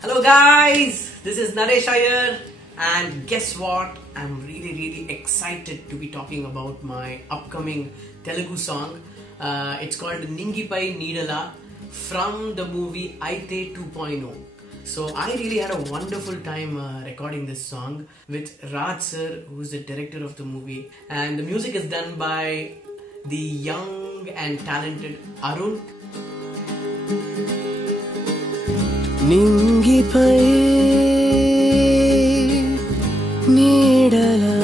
Hello guys, this is Naresh Iyer and guess what? I'm really excited to be talking about my upcoming Telugu song. It's called Ningi Pai Needala from the movie Aithe 2.0. So I really had a wonderful time recording this song with Raj sir, who's the director of the movie, and the music is done by the young and talented Arun. Ningi Pai Needala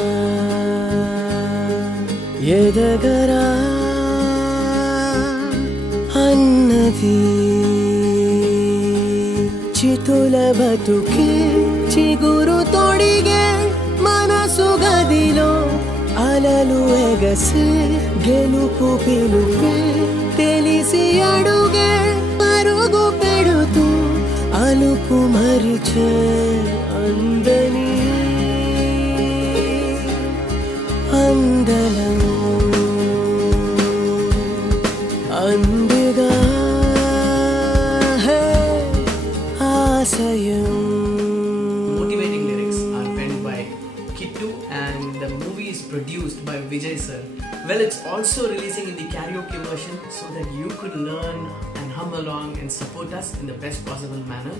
Yedagara Annadi Chitula batuke chiguru todige manasu gadilo alalu egase gelupu pilupe telisi aduge parugu pedutu alupu mariche andani andalam andiga asayam. Motivating lyrics are penned by Kittu and the movie is produced by Vijaya sir. Well, it's also releasing in the karaoke version so that you could learn and hum along and support us in the best possible manner.